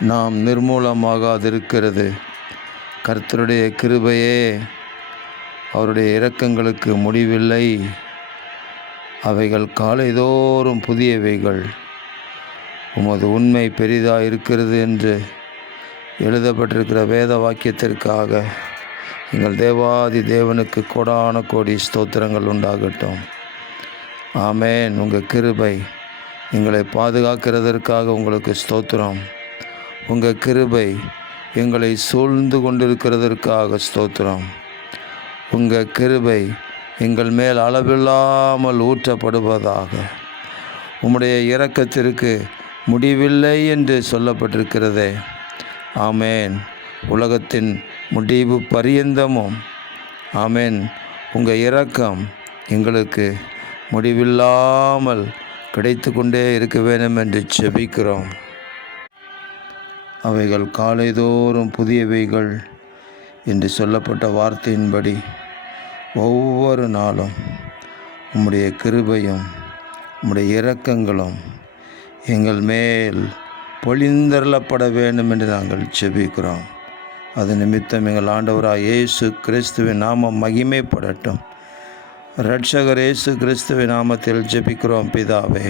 நாம் நிர்மூலமாகாதிருக்கிறது. கர்த்தருடைய கிருபையே, அவருடைய இரக்கங்களுக்கு முடிவில்லை. அவைகள் காலைதோறும் புதியவைகள். உமது உண்மை பெரிதாக இருக்கிறது என்று எழுதப்பட்டிருக்கிற வேத வாக்கியத்திற்காக எங்கள் தேவாதி தேவனுக்கு கோடான கோடி ஸ்தோத்திரங்கள் உண்டாகட்டும். ஆமேன். உங்கள் கிருபை எங்களை பாதுகாக்கிறதற்காக உங்களுக்கு ஸ்தோத்திரம். உங்கள் கிருபை எங்களை சூழ்ந்து கொண்டிருக்கிறதற்காக ஸ்தோத்திரம். உங்கள் கிருபை எங்கள் மேல் அளவில்லாமல் ஊற்றப்படுவதாக. உம்முடைய இரக்கத்திற்கு முடிவில்லை என்று சொல்லப்பட்டிருக்கிறதே. ஆமேன். உலகத்தின் முடிவு பரியந்தமும் ஆமேன் உங்கள் இரக்கம் எங்களுக்கு முடிவில்லாமல் கிடைத்து கொண்டே இருக்க வேண்டும் என்று ஜெபிக்கிறோம். அவைகள் காலைதோறும் புதியவைகள் என்று சொல்லப்பட்ட வார்த்தையின்படி ஒவ்வொரு நாளும் உம்முடைய கிருபையும் உம்முடைய இரக்கங்களும் எங்கள் மேல் பொழிந்தருளப்பட வேண்டும் என்று நாங்கள் ஜெபிக்கிறோம். அது நிமித்தம் எங்கள் ஆண்டவராக இயேசு கிறிஸ்துவின் நாமம் மகிமைப்படட்டும். இரட்சகர் இயேசு கிறிஸ்துவின் நாமத்தில் ஜெபிக்கிறோம் பிதாவே.